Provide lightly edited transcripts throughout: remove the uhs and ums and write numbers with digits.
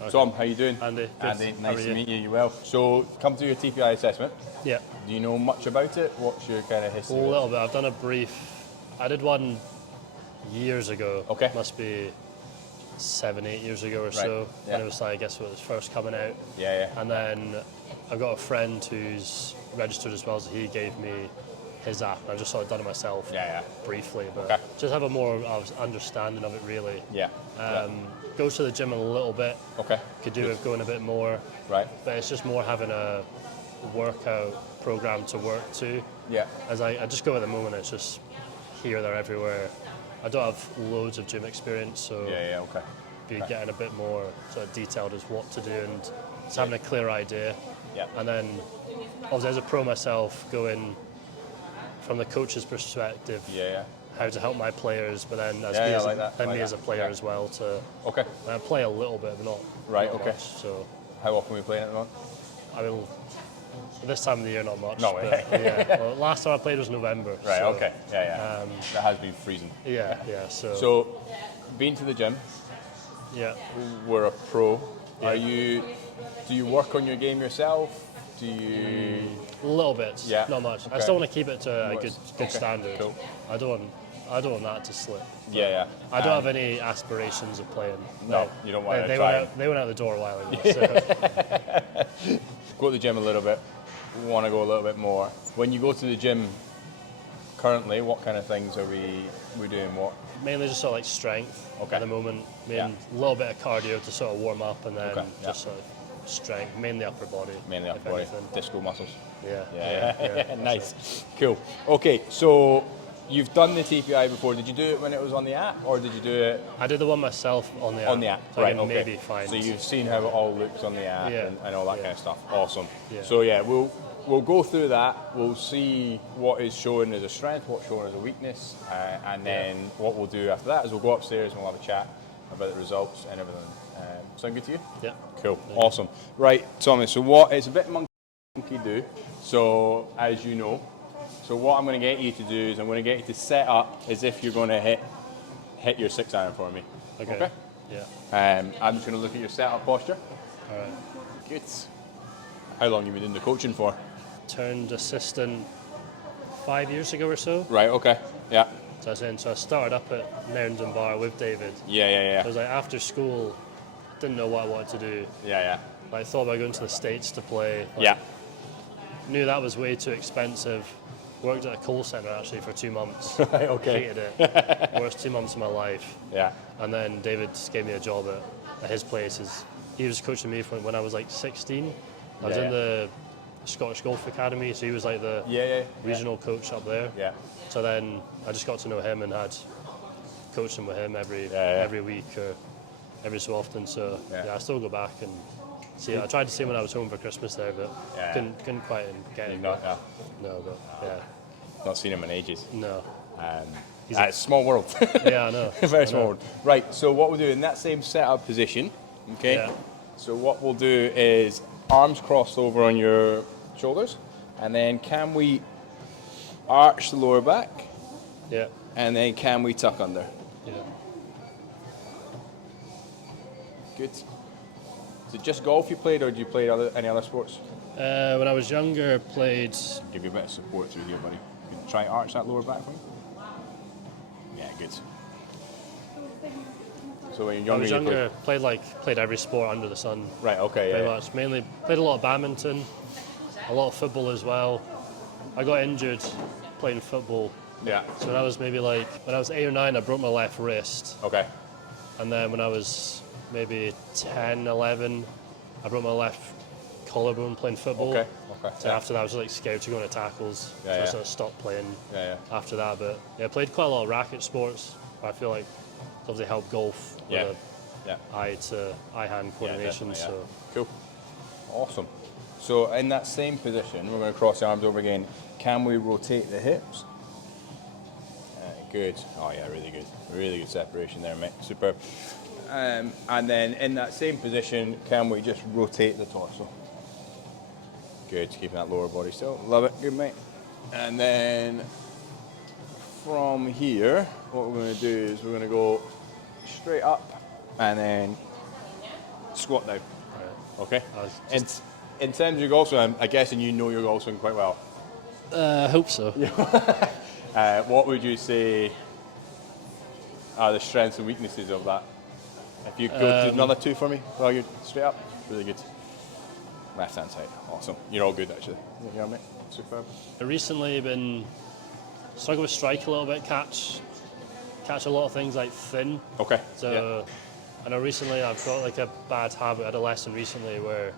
Okay. Tom, how you doing? Andy, good. Andy, nice to meet you. You well? So, come to your TPI assessment. Yeah. Do you know much about it? What's your kind of history? A little bit. I've done a brief. I did one years ago. Okay. Must be 7-8 years ago or so. Yeah. When it was, I guess, when it was first coming out. Yeah. And then I've got a friend who's registered as well, so he gave me his app. I just sort of done it myself. Yeah. Briefly, but Okay. just have a more understanding of it really. Yeah. Go to the gym a little bit. Okay. Could do with going a bit more. Right. But it's just more having a workout program to work to. Yeah. As I just go at the moment, it's just here, there, everywhere. I don't have loads of gym experience, so Yeah. Okay. be getting a bit more sort of detailed as what to do and just having a clear idea. Yeah. And then, obviously, as a pro myself, going from the coach's perspective, Yeah. how to help my players, but then as me as a player as well to. Okay. I play a little bit, but not Right. not okay. much, so How often are we playing at the moment? I will. This time of the year, not much. No way. But, yeah. Well, last time I played was November. Right. so, Okay. Yeah. That has been freezing. Yeah. So. So, been to the gym. Yeah. We're a pro. Yeah. Do you work on your game yourself? Do you? A little bit. Yeah. Not much. Okay. I still want to keep it to a good Okay, standard. cool. I don't want that to slip. Yeah. I don't have any aspirations of playing. No, you don't want to they try. They went out the door a while ago. So. Go to the gym a little bit. Want to go a little bit more. When you go to the gym currently, what kind of things are we doing? What? Mainly just sort of like strength Okay. at the moment. A little bit of cardio to sort of warm up, and then Okay, just sort of strength, mainly upper body. Mainly if upper body, anything. disco muscles. Yeah. Nice. Cool. Okay, so you've done the TPI before. Did you do it when it was on the app, or did you do it I did the one myself on the app. on the app? So Right. I can Okay. maybe find. So you've seen how it all looks on the app Yeah. and all that Yeah. kind of stuff. Awesome. Yeah. So we'll go through that. We'll see what is shown as a strength, what's shown as a weakness, and then what we'll do after that is we'll go upstairs and we'll have a chat about the results and everything. Sound good to you? Yeah. Cool. Awesome. Right, Thomas. So what it's a bit monkey do. So as you know, so what I'm going to get you to do is I'm going to get you to set up as if you're going to hit your 6-iron for me. Okay. Yeah. I'm just going to look at your setup posture. All right. Good. How long have you been doing the coaching for? Turned assistant 5 years ago or so. Right. Okay. Yeah. So I started up at Nerndon Bar with David. Yeah. I was like after school, didn't know what I wanted to do. Yeah. Like thought about going to the States to play. Yeah. Knew that was way too expensive. Worked at a call centre actually for 2 months. Right. Okay. Hated it. Worst 2 months of my life. Yeah. And then David just gave me a job at his place. He was coaching me when I was like 16. I was in the Scottish Golf Academy, so he was like the regional coach up there. Yeah. So then I just got to know him and had coaching with him every week or every so often. So I still go back and see. I tried to see him when I was home for Christmas there, but couldn't quite get him. No, not seen him in ages. No. It's a small world. Yeah, I know. Very small world. Right. So what we'll do in that same setup position, okay? Yeah. So what we'll do is arms crossed over on your shoulders, and then can we arch the lower back? Yeah. And then can we tuck under? Yeah. Good. Is it just golf you played, or do you play any other sports? When I was younger, played. Give you a bit of support through here, buddy. You can try and arch that lower back for me. Yeah, good. So when you're I younger, was younger, played every sport under the sun. Right. Okay. Pretty much. Mainly played a lot of badminton, a lot of football as well. I got injured playing football. Yeah. So when I was 8 or 9, I broke my left wrist. Okay. And then when I was maybe 10, 11, I broke my left collarbone playing football. Okay. So after that, I was like scared to go into tackles. So I sort of stopped playing after that. But I played quite a lot of racket sports. I feel like it's obviously helped golf with eye-hand coordination. Yeah, so cool. Awesome. So in that same position, we're going to cross the arms over again. Can we rotate the hips? Good. Oh yeah, really good. Really good separation there, mate. Superb. And then in that same position, can we just rotate the torso? Good. Keeping that lower body still. Love it. Good, mate. And then from here, what we're going to do is we're going to go straight up and then squat down. Right. Okay. In terms of your golf swing, I'm guessing you know your golf swing quite well. I hope so. What would you say are the strengths and weaknesses of that? If you go to another two for me while you're straight up, really good. Left hand side, awesome. You're all good actually. You know, mate, superb. I've recently been struggling with strike a little bit, catch a lot of things like thin. Okay. So I know recently I've got like a bad habit. I had a lesson recently where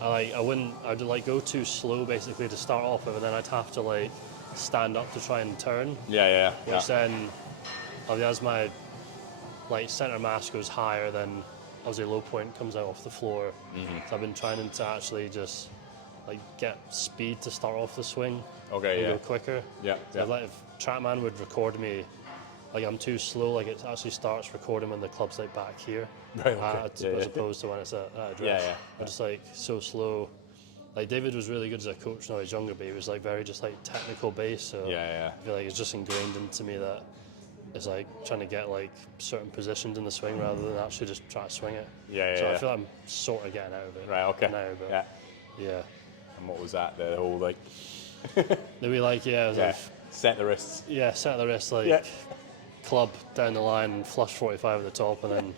I would like go too slow basically to start off with, and then I'd have to like stand up to try and turn. Which then, as my like center mass goes higher, then obviously low point comes out off the floor. So I've been trying to actually just like get speed to start off the swing. Okay. Go quicker. So like if TrackMan would record me, like I'm too slow, like it actually starts recording when the club's like back here. Right. Okay. As opposed to when it's at address. I'm just like so slow. Like David was really good as a coach when I was younger, but he was like very just like technical based. So I feel like it's just ingrained into me that it's like trying to get like certain positions in the swing rather than actually just try to swing it. So I feel like I'm sort of getting out of it. Right. Okay. Now, but yeah. And what was that? The whole like. They'd be like, like, set the wrists. Yeah, set the wrists like club down the line and flush 45 at the top, and then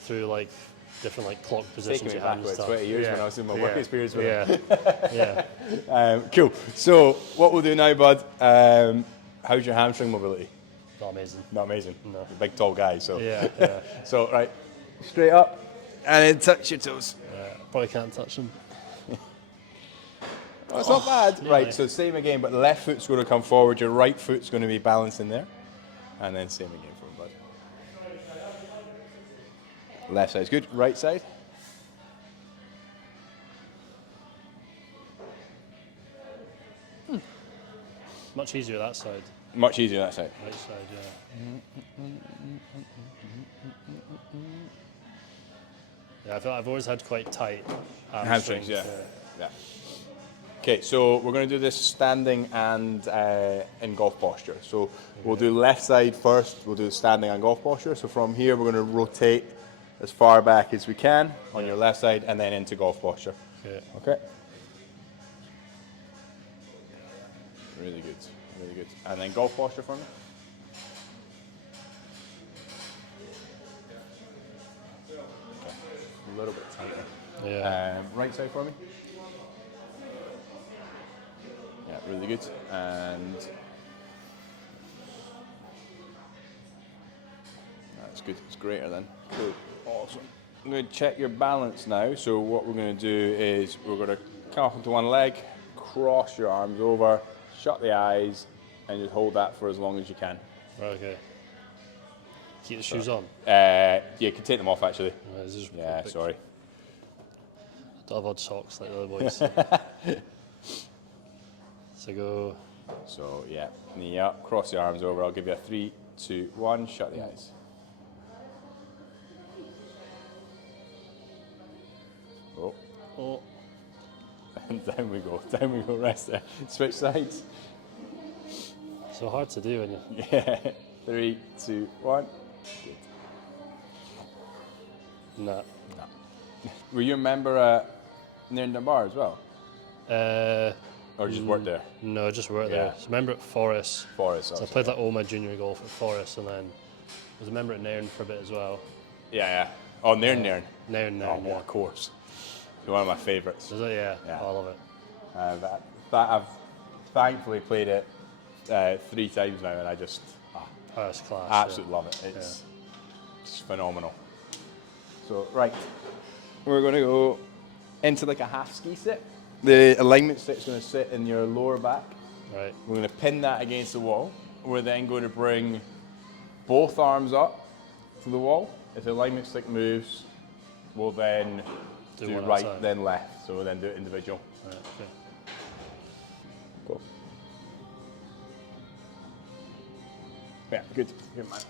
through like different like clock positions you had and stuff. 20 years when I was in my work experience with it. Cool. So what we'll do now, bud, how's your hamstring mobility? Not amazing. Not amazing? No. You're a big tall guy, so. Yeah. So, right, straight up and then touch your toes. Probably can't touch them. Oh, it's not bad. Right, so same again, but the left foot's going to come forward, your right foot's going to be balanced in there. And then same again for bud. Left side's good, right side. Much easier that side. Much easier that side. Right side, yeah. I feel like I've always had quite tight hamstrings. Yeah. Okay, so we're going to do this standing and in golf posture. So we'll do left side first, we'll do standing and golf posture. So from here we're going to rotate as far back as we can on your left side and then into golf posture. Okay. Really good, really good. And then golf posture for me. Okay. A little bit tighter. Right side for me. Yeah, really good. And that's good. It's greater then. Cool. Awesome. I'm going to check your balance now. So what we're going to do is we're going to come up onto one leg, cross your arms over, shut the eyes, and just hold that for as long as you can. Okay. Keep the shoes on? You can take them off actually. Sorry. Don't have odd socks like the other boys. So go. So yeah, knee up, cross your arms over. I'll give you a 3, 2, 1. Shut the eyes. Oh. And down we go. Down we go. Rest there. Switch sides. So hard to do when you. Yeah. 3, 2, 1. Good. No. Were you a member at Edinburgh Bar as well? Or just worked there? No, I just worked there. So I remember at Forest. So I played like all my junior golf at Forest, and then I was a member at Nairn for a bit as well. Oh, Nairn. Nairn. Oh, what a course. It's one of my favourites. Is it? Yeah. Oh, I love it. That I've thankfully played it 3 times now, and I just it's class. Absolutely love it. It's phenomenal. So right, we're going to go into like a half ski sit. The alignment stick's going to sit in your lower back. Right. We're going to pin that against the wall. We're then going to bring both arms up to the wall. If the alignment stick moves, we'll then do right, then left. So we'll then do it individual. Right, okay. Go. Yeah, good man.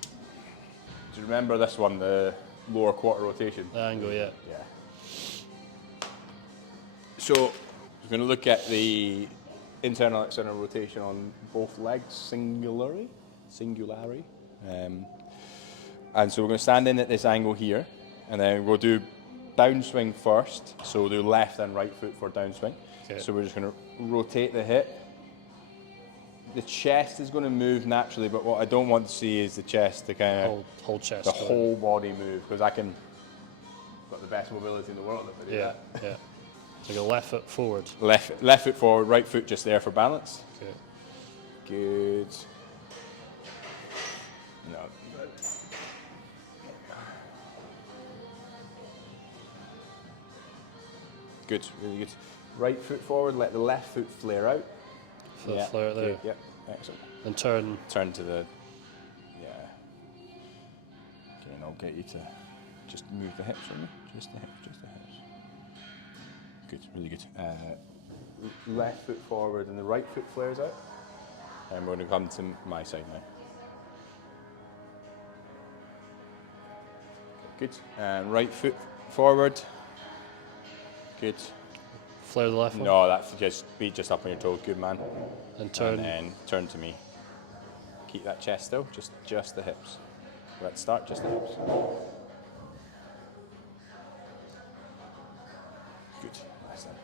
Do you remember this one, the lower quarter rotation? The angle, yeah. So we're going to look at the internal external rotation on both legs singularly. And so we're going to stand in at this angle here, and then we'll do downswing first, so do left and right foot for downswing. Okay. So we're just going to rotate the hip. The chest is going to move naturally, but what I don't want to see is the chest to kind of whole chest, the whole body move, because I can got the best mobility in the world if I do that. Yeah. So go left foot forward. Left foot forward, right foot just there for balance. Okay. Good. No. Good, really good. Right foot forward, let the left foot flare out. Flare out there. Good, yep, excellent. And turn. Turn to the, yeah. Okay, and I'll get you to just move the hips for me. Just the hips, just the hips. Good, really good. Left foot forward and the right foot flares out. And we're going to come to my side now. Good. And right foot forward. Good. Flare the left one. No, that's just be just up on your toes. Good man. And turn. And then turn to me. Keep that chest still. Just the hips. Let's start. Just the hips. Good. Nice then.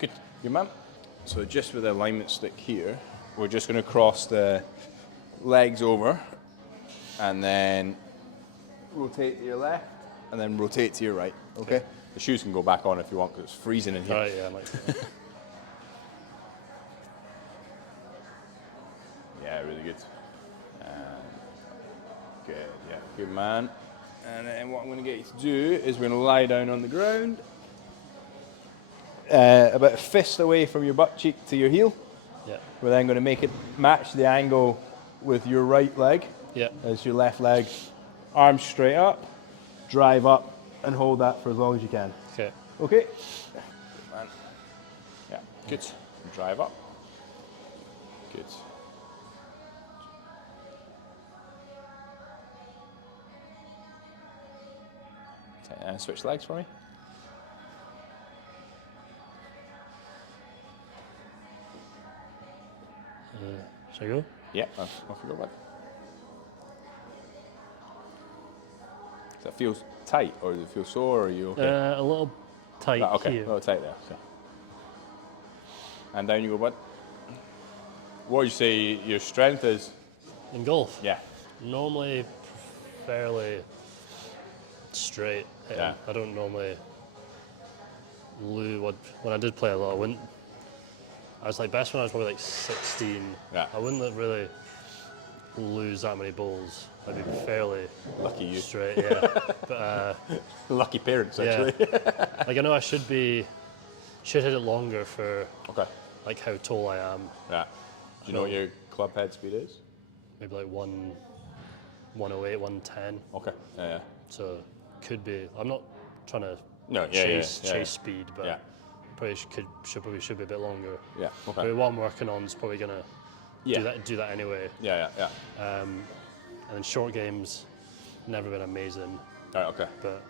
Good. Good man. So just with the alignment stick here, we're just going to cross the legs over, and then rotate to your left, and then rotate to your right. Okay. The shoes can go back on if you want, because it's freezing in here. All right, yeah, I like that. Yeah, really good. Good, yeah, good man. And then what I'm going to get you to do is we're going to lie down on the ground, about a fist away from your butt cheek to your heel. Yeah. We're then going to make it match the angle with your right leg. Yeah. As your left leg, arms straight up, drive up, and hold that for as long as you can. Okay. Okay. Good man. Yeah, good. Drive up. Good. And switch legs for me. Shall I go? Yeah, off you go, bud. Does that feel tight, or does it feel sore, or are you okay? A little tight Okay, here. a little tight there. Okay. And down you go, bud. What would you say your strength is? In golf? Yeah. Normally fairly straight. Yeah. I don't normally lose. When I did play a lot, I was like best when I was probably like 16. Yeah. I wouldn't really lose that many balls. I'd be fairly Lucky you. straight, yeah. But Lucky parents, yeah. actually. Like I know I should hit it longer for Okay. like how tall I am. Yeah. Do you know what your club head speed is? Maybe like 108, 110. Okay. Yeah. So could be. I'm not trying to No. chase speed, but Yeah. probably should be a bit longer. Yeah. Okay. Probably what I'm working on is probably gonna do that anyway. Yeah. And then short games, never been amazing, All right. Okay. but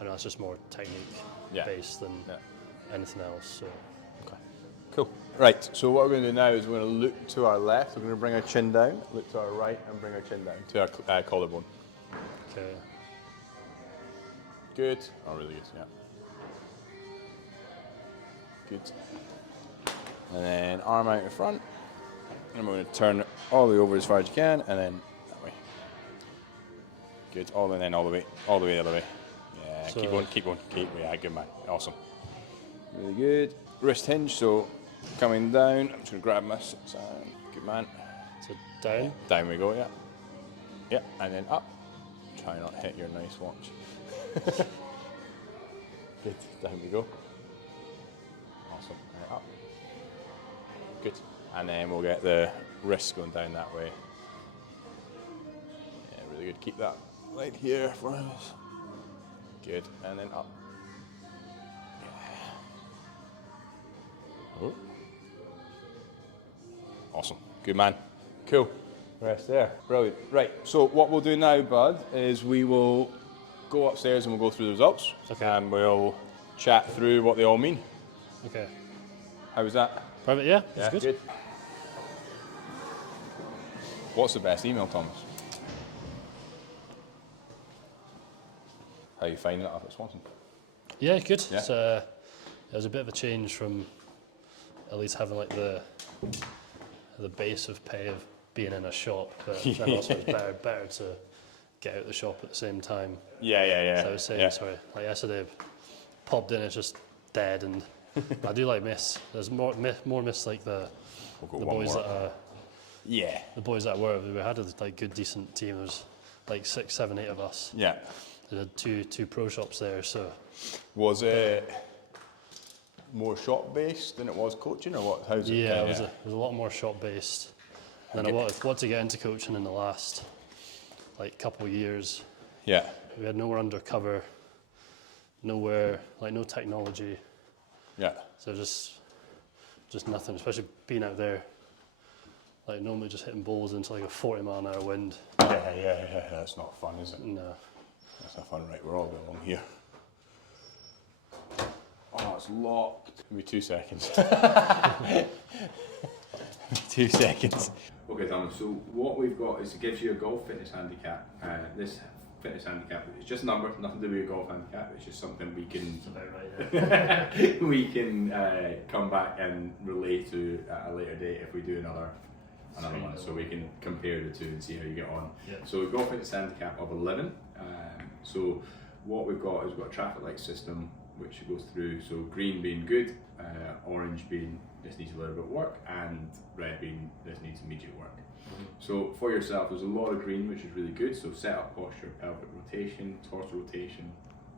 I know that's just more technique based than anything else. So Okay. Cool. Right. So what we're going to do now is we're going to look to our left. We're going to bring our chin down. Look to our right and bring our chin down to our collarbone. okay. Good. Oh, really good. Yeah. Good. And then arm out in front. And we're going to turn all the way over as far as you can, and then that way. Good. All the way the other way. Yeah. So keep going. Yeah. Good man. Awesome. Really good. Wrist hinge. So coming down. I'm just going to grab my side. Good man. So down. Yeah, down we go. Yeah. Yeah. And then up. Try not to hit your nice watch. Good. Down we go. Awesome. And up. Good. And then we'll get the wrist going down that way. Yeah, really good. Keep that right here for us. Good. And then up. Yeah. Oh. Awesome. Good man. Cool. Rest there. Brilliant. Right. So what we'll do now, bud, is we will go upstairs and we'll go through the results. Okay. And we'll chat through what they all mean. Okay. How was that? Private, yeah. That's good. What's the best email, Thomas? How are you finding it up at Swanston? Yeah, good. Yeah. It was a bit of a change from at least having like the base of pay of being in a shop, but then also it's better to get out the shop at the same time. Yeah. So I was saying, sorry, like yesterday, popped in, it's just dead, and I do like miss. There's more miss like the boys that the boys that were. We had a like good decent team. There was like 6, 7, 8 of us. Yeah. They had two pro shops there. So was it more shop based than it was coaching, or what? How's it? Yeah, it was a lot more shop based. Then I wanted to get into coaching in the last like couple of years. Yeah. We had nowhere undercover, nowhere like no technology. Yeah. So just nothing, especially being out there. Like normally just hitting balls into like a 40-mile-an-hour wind. Yeah. That's not fun, is it? No. That's not fun. Right, we're all going along here. Oh, it's locked. Give me 2 seconds. 2 seconds. Okay, Thomas, so what we've got is it gives you a golf fitness handicap. This fitness handicap is just a number, nothing to do with your golf handicap, it's just something we can we can come back and relate to at a later date if we do another one, so we can compare the two and see how you get on. Yeah. So we've got a fitness handicap of 11. So what we've got is we've got a traffic light system which goes through, so green being good, orange being this needs a little bit of work, and red being this needs immediate work. So for yourself, there's a lot of green, which is really good. So setup posture, pelvic rotation, torso rotation,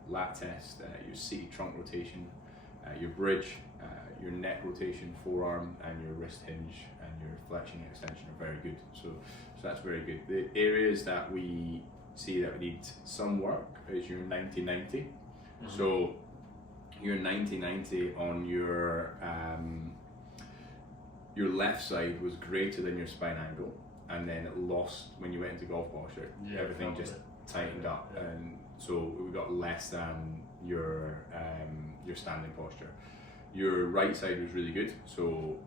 lat test, your seated trunk rotation, your bridge, your neck rotation, forearm, and your wrist hinge and your flexion and extension are very good. So that's very good. The areas that we see that we need some work is your 90-90. So your 90-90 on your left side was greater than your spine angle, and then it lost when you went into golf posture. Yeah, everything just tightened up, and so we got less than your standing posture. Your right side was really good, so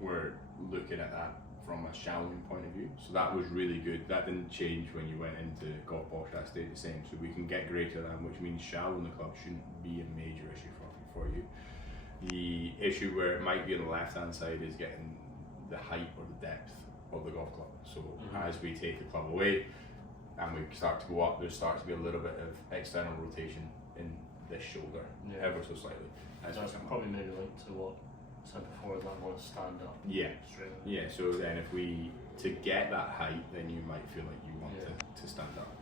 we're looking at that from a shallowing point of view. So that was really good. That didn't change when you went into golf posture. That stayed the same. So we can get greater than, which means shallow in the club shouldn't be a major issue for you. The issue where it might be on the left-hand side is getting the height or the depth of the golf club. So as we take the club away and we start to go up, there starts to be a little bit of external rotation in this shoulder, ever so slightly. That's probably maybe linked to what I said before, that want to stand up. Straight up. Yeah, so then if to get that height, then you might feel like you want to stand up.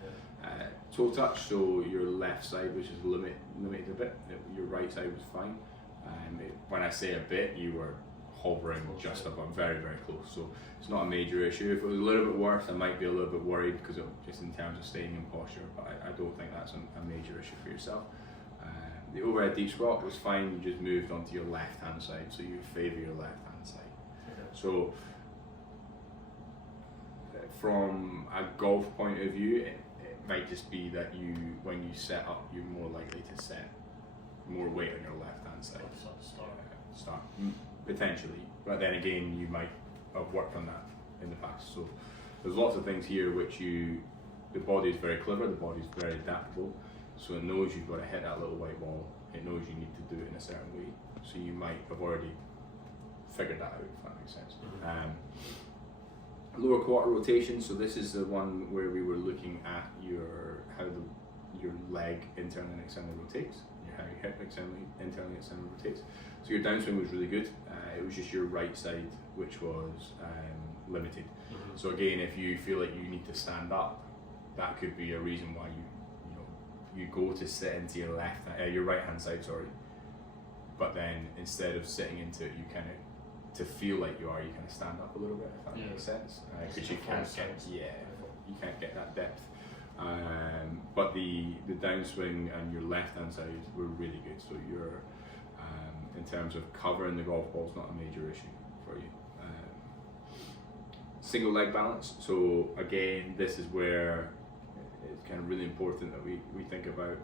Toe touch, so your left side, which is limited a bit, your right side was fine. When I say a bit, you were hovering just above, very, very close. So it's not a major issue. If it was a little bit worse, I might be a little bit worried because just in terms of staying in posture, but I don't think that's a major issue for yourself. The overhead deep squat was fine, you just moved onto your left-hand side, so you favour your left-hand side. So from a golf point of view, it might just be that when you set up, you're more likely to set more weight on your left-hand side. Start potentially, but then again, you might have worked on that in the past. So there's lots of things here which the body is very clever, the body is very adaptable. So it knows you've got to hit that little white ball, it knows you need to do it in a certain way. So you might have already figured that out, if that makes sense. Lower quarter rotation, so this is the one where we were looking at how your leg internally and externally rotates, how your hip internally and externally rotates. So your downswing was really good, it was just your right side which was limited. So again, if you feel like you need to stand up, that could be a reason why you go to sit into your right hand side, but then instead of sitting into it, you kind of, to feel like you kind of stand up a little bit, if that makes sense, because you can't get that depth. But the downswing and your left hand side were really good, so you're in terms of covering the golf ball is not a major issue for you. Single leg balance, so again, this is where it's kind of really important that we think about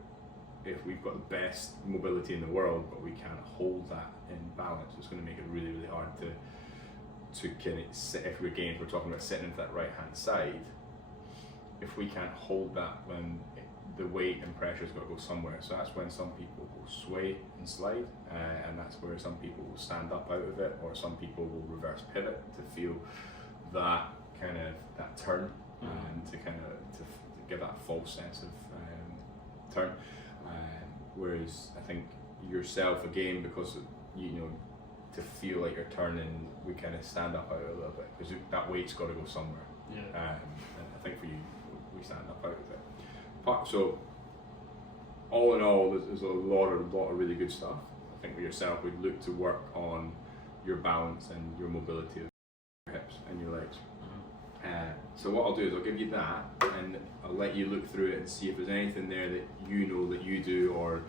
if we've got the best mobility in the world, but we can't hold that in balance, it's going to make it really, really hard to kind of sit. If we're talking about sitting into that right hand side, if we can't hold that when the weight and pressure's got to go somewhere. So that's when some people will sway and slide, and that's where some people will stand up out of it, or some people will reverse pivot to feel that kind of that turn, and to give that false sense of turn. Whereas I think yourself, again, because you know, to feel like you're turning, we kind of stand up out a little bit, because that weight's got to go somewhere. Yeah. And I think for you, we stand up out of it. So all in all, there's a lot of really good stuff. I think for yourself, we'd look to work on your balance and your mobility of your hips and your legs. So what I'll do is I'll give you that, and I'll let you look through it and see if there's anything there that you know that you do, or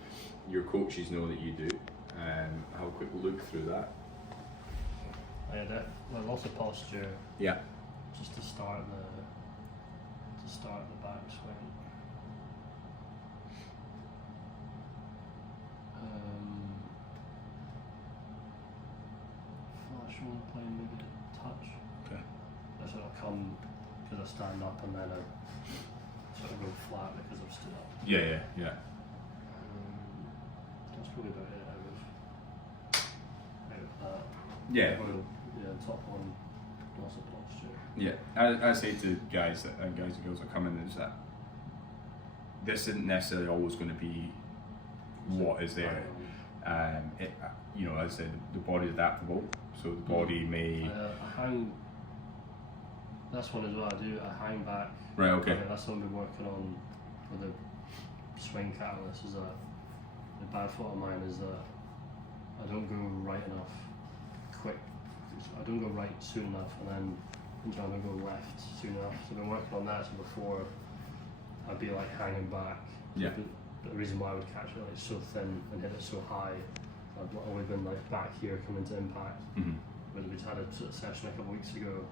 your coaches know that you do. Have a quick look through that. Well, lots of posture. Yeah. Just to start the back swing. Flash one plane, maybe a touch. Okay. That's when I'll come because I stand up, and then I sort of go flat because I've stood up. Yeah. That's probably about it out of that. Yeah. Top one, lots of posture. Yeah, I say to guys and girls that come in is that this isn't necessarily always going to be what is there. You know, as I said, the body is adaptable, so the body may. I hang. That's one as well. I hang back. Right. Okay. That's something I've been working on with the swing catalyst. Is that the bad fault of mine is that I don't go right enough, quick. I don't go right soon enough, and then I don't go left soon enough. So I've been working on that. So before, I'd be like hanging back. Yeah. The reason why I would catch it like so thin and hit it so high, I've always been like back here coming to impact. But we had a sort of session a couple of weeks ago,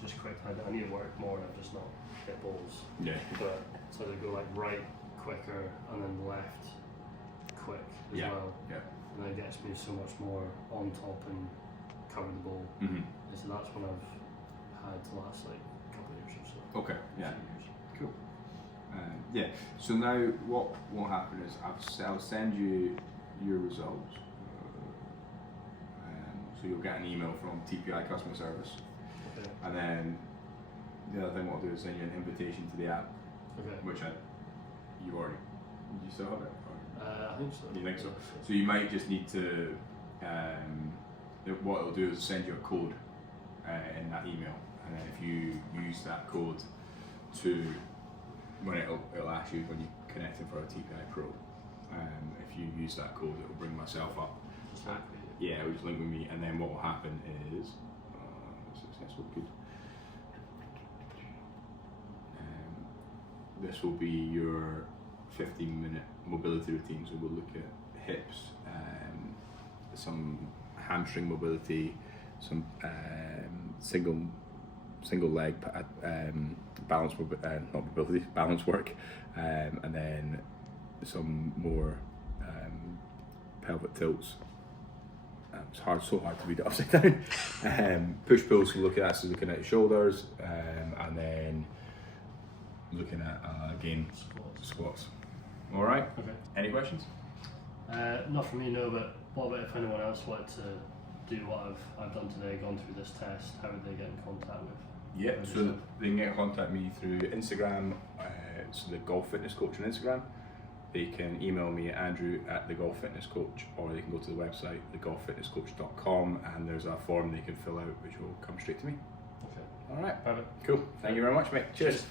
just quick. I need to work more, and I've just not hit balls. Yeah. But so they go like right quicker, and then left quick as well. Yeah. And then it gets me so much more on top and cover the ball. And so that's when I've had the last like couple of years or so. Okay. Yeah. Cool. Yeah. So now what will happen is I'll send you your results. So you'll get an email from TPI customer service. Okay. And then the other thing what I'll do is send you an invitation to the app. Okay. Which you already. You still have it? I think so. You think so? So you might just need to. What it'll do is send you a code in that email, and then if you use that code to, when it'll ask you when you connect in for a TPI Pro, if you use that code, it'll bring myself up. Yeah, it'll just link with me, and then what will happen is successful. Good. This will be your 15-minute mobility routine. So we'll look at hips, some hamstring mobility, some single leg balance not mobility, balance work, and then some more pelvic tilts. It's so hard to read it upside down. Push pulls, we'll look at that, so looking at your shoulders, and then looking at again squats. All right. Okay. Any questions? Not from me, no. But what about if anyone else wanted to do what I've done today, gone through this test? How would they get in contact with? Yeah, so they can get in contact me through Instagram. So the Golf Fitness Coach on Instagram. They can email me at Andrew@thegolffitnesscoach, or they can go to the website thegolffitnesscoach.com, and there's a form they can fill out which will come straight to me. Okay. All right. Perfect. Cool. Thank you very much, mate. Cheers.